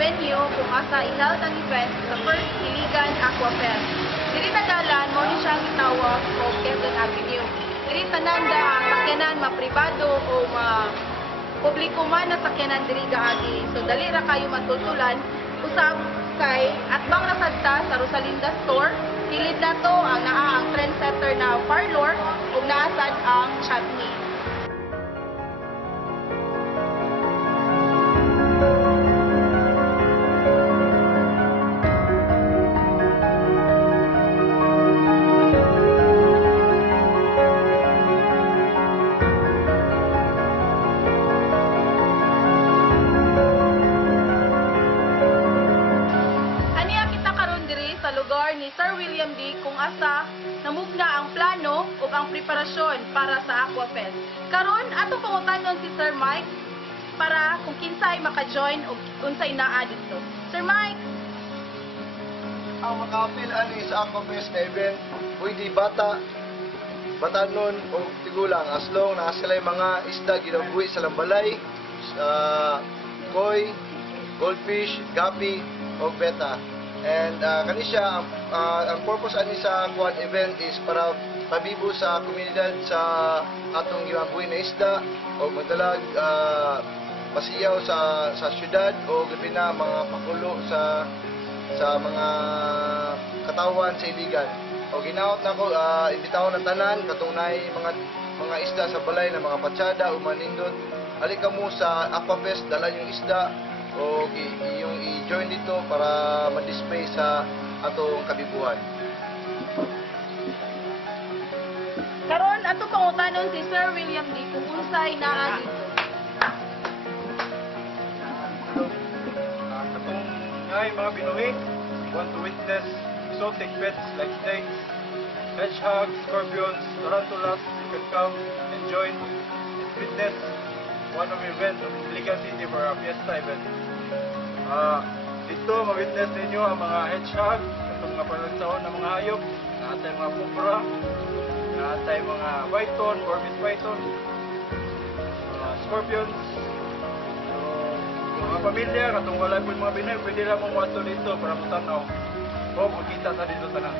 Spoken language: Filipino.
venue kung asa iheld ang event sa First Iligan Aquafest. Diri nadalan mo ni siyang gitawag o Quezon Avenue. Diri tanan ang sakyanan mapribado o publiko man na sakyanan diri gaagi. So dali ra kayo matultulan usab kay atbang rasadta sa Rosalinda Store. Kilid na to ang naa ang trendsetter na parlor ug naasad ang chutney. Ni Sir William D. kung asa namugna ang plano o ang preparasyon para sa Aquafest. Karon ato pangutanon si Sir Mike para kung kinsay maka-join o unsay naa dito. Sir Mike, ang maka-apil ani sa Aquafest na event, pwede batanon o tigulang as long na sila mga isda ginabuhi sa lambalay, koi, goldfish, gapi o beta. And kani siya ang purpose ani sa quad event is para pabibo sa komunidad sa atong ginabuhi na isda o magdalag pasiyaw sa syudad o gabi na mga pakulo sa mga katawan sa Iligan. O ginaot nako imbitaw na tanan katunay mga isda sa balay na mga patsada o manindot. Ali kamo sa Aquafest, dala yung isda o yung i-join dito para ma-display sa atong kabibuhan. karon ato pangutanon si Sir William D. kung unsay naa dito. Katong ngay mga binuhi, want to witness exotic pets like snakes, hedgehogs, scorpions, tarantulas, you can come and join and witness one of the events of Iligan City for a fiesta event. Dito, ma-witness ninyo ang mga hedgehog, itong mga panagsaon ng mga hayop, naatay mga pupra, naatay mga python, Burmese python, scorpions. So, mga pamilya, katong wala po yung mga Pinoy, pwede lang mong wato dito para matanaw o magkita sa dito tanan.